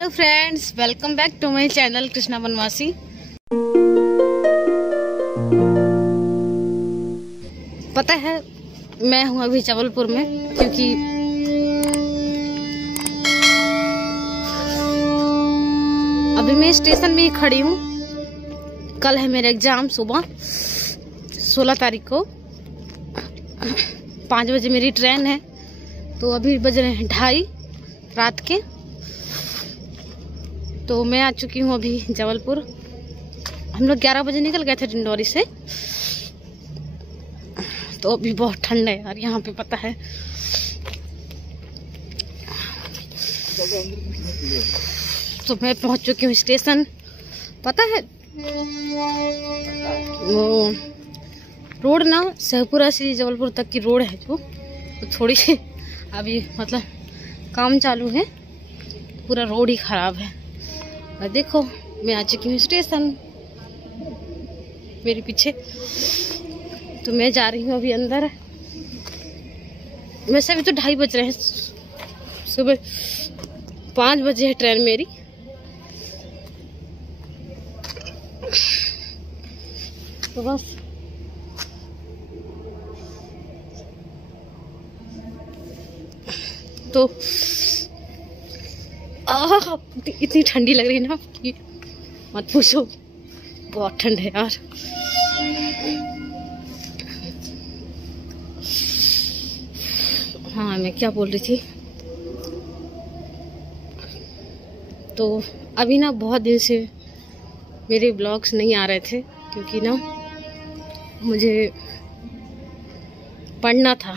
Hello friends, welcome back to my channel Krishna Banwasi. पता है मैं हूँ अभी जबलपुर में, क्योंकि अभी मैं स्टेशन में ही खड़ी हूँ। कल है मेरा एग्जाम, सुबह 16 तारीख को 5 बजे मेरी ट्रेन है। तो अभी बज रहे हैं 2:30 रात के। तो मैं आ चुकी हूँ अभी जबलपुर। हम लोग 11 बजे निकल गए थे डिंडोरी से। तो अभी बहुत ठंड है यार यहाँ पे, पता है। तो मैं पहुँच चुकी हूँ स्टेशन। पता है वो रोड ना सहपुरा से जबलपुर तक की रोड है, जो तो थोड़ी सी अभी मतलब काम चालू है, पूरा रोड ही खराब है। और देखो मैं आ चुकी हूँ स्टेशन, मेरे पीछे। तो मैं जा रही हूँ अभी अंदर। वैसे अभी तो 2:30 बज रहे हैं, सुबह 5 बजे है ट्रेन मेरी। तो बस तो इतनी ठंडी लग रही है ना कि मत पूछो, बहुत ठंड है यार। हाँ, मैं क्या बोल रही थी। तो अभी ना बहुत दिन से मेरे ब्लॉग्स नहीं आ रहे थे, क्योंकि ना मुझे पढ़ना था,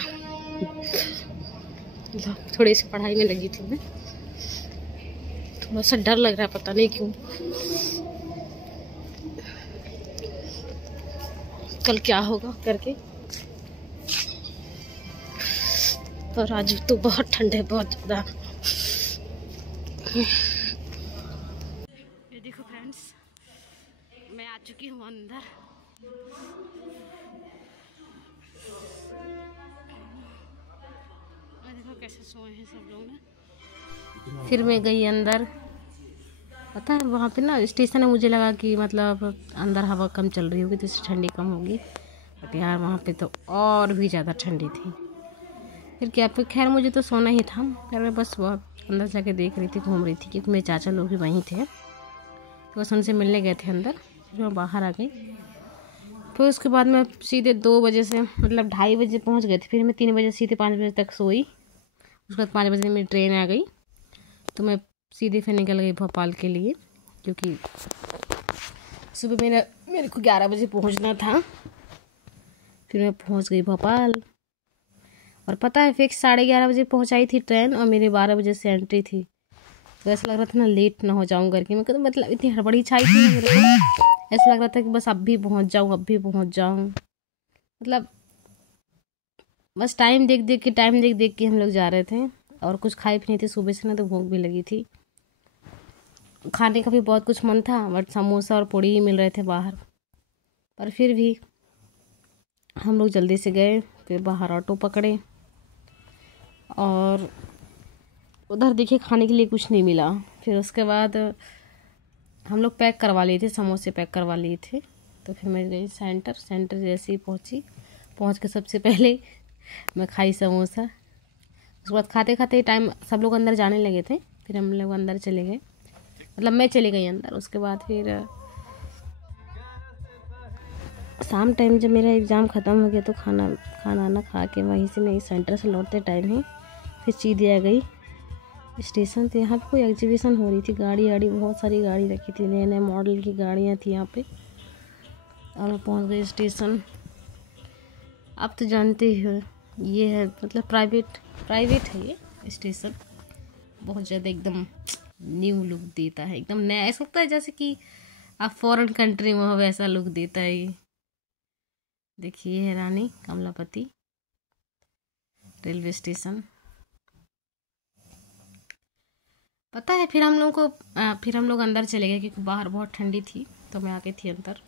थोड़ी सी पढ़ाई में लगी थी मैं। थोड़ा सा डर लग रहा है, पता नहीं क्यों। कल क्या होगा करके। पर आज तो बहुत ठंड है, बहुत ज्यादा। ये देखो फ्रेंड्स, मैं आ चुकी हूँ अंदर। देखो कैसे सोए हैं सब लोग ना। फिर मैं गई अंदर। पता है वहाँ पे ना स्टेशन है, मुझे लगा कि मतलब अंदर हवा कम चल रही होगी तो इससे ठंडी कम होगी, बट यार वहाँ पे तो और भी ज़्यादा ठंडी थी। फिर क्या, फिर खैर मुझे तो सोना ही था। फिर मैं बस अंदर जाके देख रही थी, घूम रही थी, क्योंकि मेरे चाचा लोग भी वहीं थे। तो बस उनसे मिलने गए थे अंदर। फिर मैं बाहर आ गई। फिर उसके बाद मैं सीधे 2 बजे से मतलब 2:30 बजे पहुँच गए थे। फिर मैं 3 बजे सीधे 5 बजे तक सोई। उसके बाद 5 बजे मेरी ट्रेन आ गई। तो मैं सीधे फिर निकल गई भोपाल के लिए, क्योंकि सुबह मेरे को 11 बजे पहुंचना था। फिर मैं पहुंच गई भोपाल। और पता है फिक्स 11:30 बजे पहुंचाई थी ट्रेन, और मेरी 12 बजे से एंट्री थी। तो ऐसा लग रहा था ना लेट ना हो जाऊं करके। मैं मतलब इतनी हड़बड़ी छाई थी मेरे को। ऐसा लग रहा था कि बस अब भी पहुंच जाऊं, अब भी पहुंच जाऊं। मतलब बस टाइम देख देख के हम लोग जा रहे थे। और कुछ खाए भी नहीं थे सुबह से ना, तो भूख भी लगी थी। खाने का भी बहुत कुछ मन था, बट समोसा और पूड़ी ही मिल रहे थे बाहर। पर फिर भी हम लोग जल्दी से गए। फिर बाहर ऑटो पकड़े, और उधर देखिए खाने के लिए कुछ नहीं मिला। फिर उसके बाद हम लोग पैक करवा लिए थे, समोसे पैक करवा लिए थे। तो फिर मैं गई सेंटर जैसे ही पहुँच के सबसे पहले मैं खाई समोसा। उसके बाद खाते खाते टाइम सब लोग अंदर जाने लगे थे। फिर हम लोग अंदर चले गए, मतलब मैं चली गई अंदर। उसके बाद फिर शाम टाइम जब मेरा एग्ज़ाम ख़त्म हो गया, तो खाना खा के वहीं से मैं सेंटर से लौटते टाइम ही फिर सीधे आ गई स्टेशन। तो यहाँ पे कोई एग्जीबिशन हो रही थी, गाड़ी बहुत सारी गाड़ी रखी थी, नए नए मॉडल की गाड़ियाँ थी यहाँ पे। और मैं पहुँच गई स्टेशन। आप तो जानते ही हो ये है मतलब प्राइवेट है ये स्टेशन। बहुत ज़्यादा एकदम न्यू लुक देता है, एकदम नया। ऐसा लगता है जैसे कि आप फॉरेन कंट्री में हो, वैसा लुक देता है ये। देखिए है रानी कमलापति रेलवे स्टेशन। पता है फिर हम लोग अंदर चले गए, क्योंकि बाहर बहुत ठंडी थी। तो मैं आ गई थी अंदर।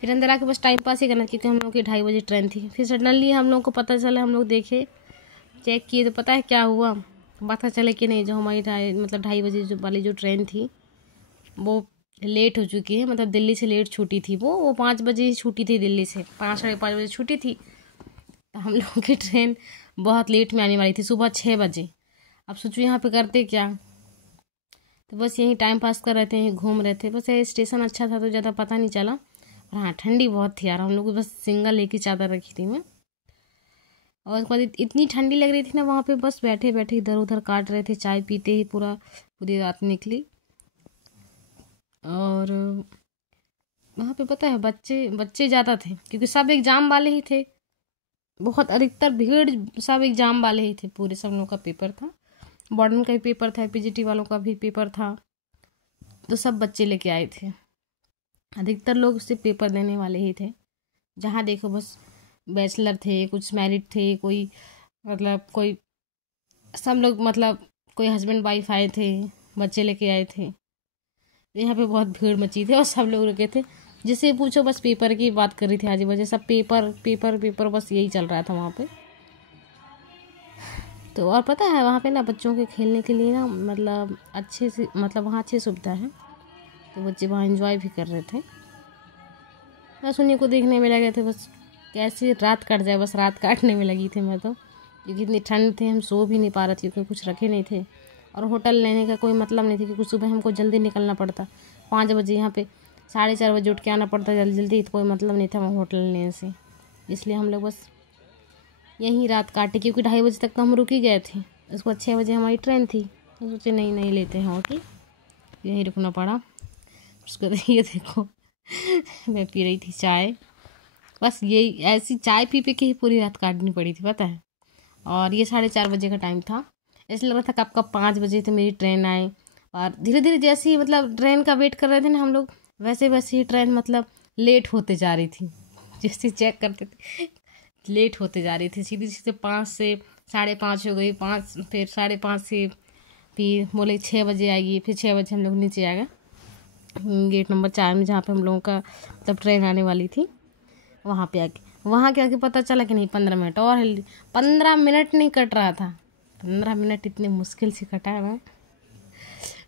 फिर अंदर आके बस टाइम पास ही करना, क्योंकि हम लोग की 2:30 बजे ट्रेन थी। फिर सडनली हम लोग को पता चला, हम लोग देखे चेक किए तो पता है क्या हुआ। पता चले कि नहीं, जो हमारी मतलब 2:30 बजे वाली जो ट्रेन थी वो लेट हो चुकी है। मतलब दिल्ली से लेट छूटी थी वो 5 बजे ही छूटी थी, दिल्ली से 5 साढ़े 5 बजे छूटी थी। तो हम लोगों की ट्रेन बहुत लेट में आने वाली थी, सुबह 6 बजे। अब सोचो यहाँ पे करते क्या, तो बस यहीं टाइम पास कर रहे थे, यहीं घूम रहे थे। बस ये स्टेशन अच्छा था तो ज़्यादा पता नहीं चला। और हाँ, ठंडी बहुत थी यार, हम लोग बस सिंगल एक ही चादर रखी थी मैं। और उसके बाद इतनी ठंडी लग रही थी ना वहाँ पे, बस बैठे बैठे इधर उधर काट रहे थे, चाय पीते ही पूरी रात निकली। और वहाँ पे पता है बच्चे ज़्यादा थे, क्योंकि सब एग्ज़ाम वाले ही थे। बहुत अधिकतर भीड़ सब एग्ज़ाम वाले ही थे, पूरे सब लोगों का पेपर था। वार्डन का भी पेपर था, पीजीटी वालों का भी पेपर था, तो सब बच्चे लेके आए थे। अधिकतर लोग उससे पेपर देने वाले ही थे। जहाँ देखो बस बैचलर थे, कुछ मैरिड थे, कोई मतलब कोई सब लोग मतलब कोई हस्बैंड वाइफ आए थे, बच्चे लेके आए थे। यहाँ पे बहुत भीड़ मची थी और सब लोग रुके थे, जिससे पूछो बस पेपर की बात कर रही थी आज वजह सब पेपर पेपर पेपर, बस यही चल रहा था वहाँ पे। तो और पता है वहाँ पे ना बच्चों के खेलने के लिए ना मतलब अच्छे से, मतलब वहाँ अच्छी सुविधा है, तो बच्चे वहाँ एंजॉय भी कर रहे थे। बस उन्हीं को देखने में लगे थे, बस कैसे रात कट जाए, बस रात काटने में लगी थी मैं तो, क्योंकि इतनी ठंड थी, हम सो भी नहीं पा रहे थे क्योंकि कुछ रखे नहीं थे। और होटल लेने का कोई मतलब नहीं था, क्योंकि सुबह हमको जल्दी निकलना पड़ता, 5 बजे यहाँ पे 4:30 बजे उठ के आना पड़ता जल्दी जल्दी, तो कोई मतलब नहीं था वहाँ होटल लेने से। इसलिए हम लोग बस यहीं रात काटे, क्योंकि 2:30 बजे तक तो हम रुक ही गए थे। उसके बाद 6 बजे हमारी ट्रेन थी, तो सोचे नहीं लेते हैं और कि यहीं रुकना पड़ा। उसके बाद ये देखो मैं पी रही थी चाय, बस यही ऐसी चाय पी के ही पूरी रात काटनी पड़ी थी पता है। और ये 4:30 बजे का टाइम था, इसलिए लग रहा था कब 5 बजे तो मेरी ट्रेन आए। और धीरे धीरे जैसे ही मतलब ट्रेन का वेट कर रहे थे ना हम लोग, वैसे वैसे ही ट्रेन मतलब लेट होते जा रही थी। जैसे चेक करते थे लेट होते जा रही थी, सीधे सीधे 5 से 5:30 हो गई, 5 फिर 5:30 से फिर बोले 6 बजे आएगी, फिर 6 बजे हम लोग नीचे आ गए गेट नंबर 4 में, जहाँ पे हम लोगों का मतलब ट्रेन आने वाली थी। वहाँ पे आके पता चला कि नहीं 15 मिनट और 15 मिनट नहीं कट रहा था। 15 मिनट इतने मुश्किल से कटा है।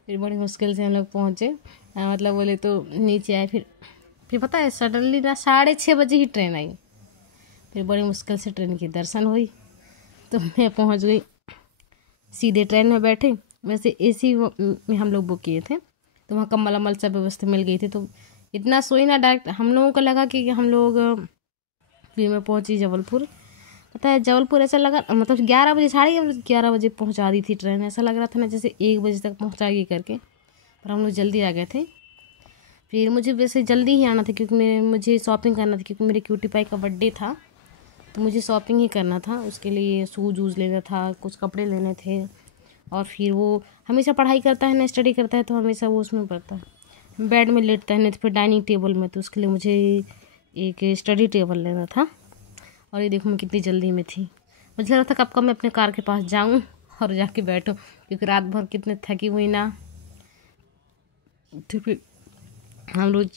फिर बड़ी मुश्किल से हम लोग पहुँचे, मतलब बोले तो नीचे आए। फिर पता है सडनली ना 6:30 बजे ही ट्रेन आई। फिर बड़ी मुश्किल से ट्रेन की दर्शन हुई, तो मैं पहुँच गई, सीधे ट्रेन में बैठे। वैसे एसी में हम लोग बुक किए थे, तो वहाँ कम्बल अम्बल सब व्यवस्था मिल गई थी, तो इतना सोई ना। डायरेक्ट हम लोगों को लगा कि हम लोग फिर मैं पहुँची जबलपुर। पता है जबलपुर ऐसा लगा मतलब 11 बजे 11:30 बजे पहुँचा दी थी ट्रेन। ऐसा लग रहा था ना जैसे 1 बजे तक पहुँचाएगी करके, पर हम लोग जल्दी आ गए थे। फिर मुझे वैसे जल्दी ही आना था, क्योंकि मुझे शॉपिंग करना था, क्योंकि मेरे क्यूटी पाई का बर्थडे था, तो मुझे शॉपिंग ही करना था। उसके लिए शूज़ वूज़ लेना था, कुछ कपड़े लेने थे। और फिर वो हमेशा पढ़ाई करता है ना, स्टडी करता है, तो हमेशा वो उसमें पढ़ता है, बेड में लेटता है, नहीं तो फिर डाइनिंग टेबल में। तो उसके लिए मुझे एक स्टडी टेबल लेना था। और ये देखो मैं कितनी जल्दी में थी, मुझे लग रहा था कब मैं अपने कार के पास जाऊं और जाके बैठूं, क्योंकि रात भर कितने थकी हुई ना। तो फिर हम लोग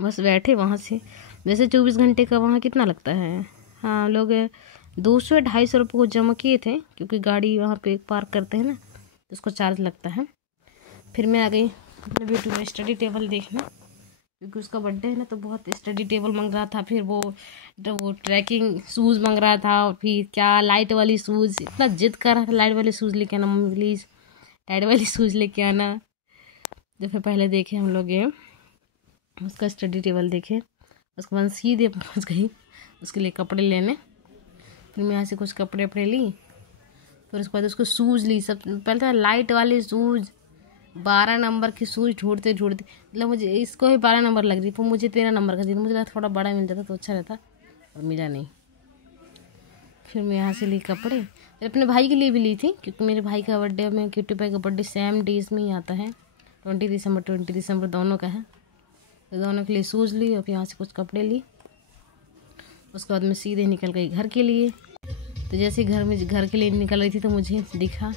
बस बैठे वहाँ से। वैसे 24 घंटे का वहाँ कितना लगता है, हाँ लोग 200-250 रुपये को जमा किए थे, क्योंकि गाड़ी वहाँ पे पार्क करते हैं ना, तो उसको चार्ज लगता है। फिर मैं आ गई अपने बेटू में स्टडी टेबल देखना, क्योंकि उसका बर्थडे है ना, तो बहुत स्टडी टेबल मांग रहा था। फिर वो ट्रैकिंग शूज़ मांग रहा था, और फिर क्या लाइट वाली शूज़, इतना जिद कर रहा था लाइट वाली शूज़ लेके आना मम्मी प्लीज़, लाइट वाली शूज़ लेके आना। तो फिर पहले देखे हम लोग ये उसका स्टडी टेबल देखे, उसके बाद सीधे पहुँच गई उसके लिए कपड़े लेने। फिर मैं यहाँ से कुछ कपड़े वपड़े ली, फिर उसके बाद उसको शूज़ ली। सब पहले तो लाइट वाले शूज़, 12 नंबर की शूज़ ढूंढते मतलब मुझे इसको ही 12 नंबर लग रही, पर मुझे 13 नंबर का चाहिए। मुझे लगा थोड़ा बड़ा मिल जाता तो अच्छा रहता, और मिला नहीं। फिर मैं यहाँ से ली कपड़े, फिर अपने भाई के लिए भी ली थी, क्योंकि मेरे भाई का बर्थडे में क्यूटी पाई का बर्थडे सेम डेज में ही आता है, 20 दिसंबर दोनों का है। तो दोनों के लिए शूज़ ली, और फिर यहाँ से कुछ कपड़े ली। उसके बाद मैं सीधे निकल गई घर के लिए। तो जैसे घर के लिए निकल रही थी, तो मुझे दिखा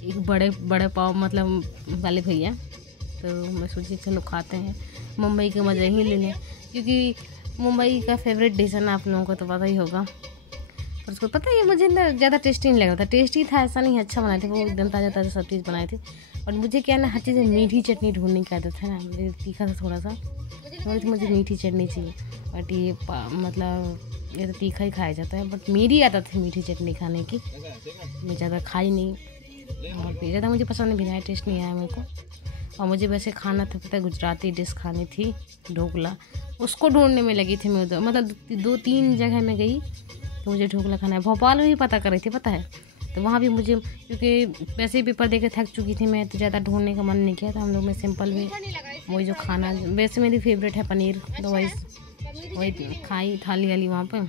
एक बड़े पाव मतलब वाले भैया, तो मैं सोची चलो खाते हैं, मुंबई के मज़े ही ले लें, क्योंकि मुंबई का फेवरेट डिश है ना, आप लोगों को तो पता ही होगा। और उसको पता है, मुझे ना ज़्यादा टेस्टी नहीं लगा था। टेस्टी था ऐसा नहीं, अच्छा बनाए थे वो, एकदम ताज़ा ताज़ा सब चीज़ बनाए थे। और मुझे क्या ना, हर चीज़ में मीठी चटनी ढूंढने की आदत है ना, मुझे तीखा था थोड़ा सा, तो मुझे मीठी चटनी चाहिए। बट ये मतलब ये तो तीखा ही खाया जाता है, बट मेरी आदत है मीठी चटनी खाने की। मैं ज़्यादा खाई नहीं, और ज़्यादा मुझे पसंद भी नहीं, टेस्ट नहीं आया मेरे को। और मुझे वैसे खाना था, पता है, गुजराती डिश खानी थी, ढोकला। उसको ढूंढने में लगी थी मैं उधर, मतलब 2-3 जगह में गई तो मुझे ढोकला खाना है। भोपाल में भी पता कर रही थी, पता है, तो वहाँ भी मुझे, क्योंकि वैसे ही पेपर दे के थक चुकी थी मैं, तो ज़्यादा ढूंढने का मन नहीं किया था। हम लोग में सिंपल में वही जो खाना, वैसे मेरी फेवरेट है पनीर, तो वही खाई थाली वाली वहाँ पर।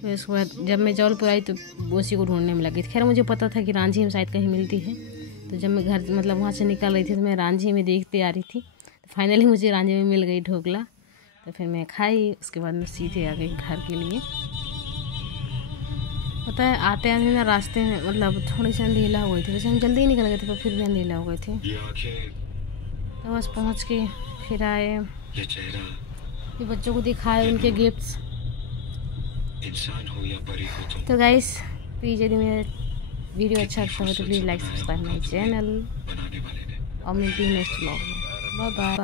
फिर उसके बाद जब मैं जबलपुर आई तो उसी को ढूंढने में लगी थी। खैर मुझे पता था कि रांझी में शायद कहीं मिलती है, तो जब मैं घर मतलब वहाँ से निकल रही थी तो मैं रांझी में देखते आ रही थी, तो फाइनली मुझे रांझी में मिल गई ढोकला। तो फिर मैं खाई, उसके बाद मैं सीधे आ गई घर के लिए। पता है, आते आते ना रास्ते में मतलब थोड़ी सी अंधेला हो गई थी, वैसे हम जल्दी ही निकल गए थे, पर फिर भी अंधेला हो गए थे। तो बस पहुँच के फिर आए, ये बच्चों को दिखाए उनके गिफ्ट्स। तो गाइस, प्लीज़ यदि मेरा वीडियो अच्छा लगता हो तो please like subscribe my channel, और मिलती हूँ नेक्स्ट व्लॉग में। Bye bye.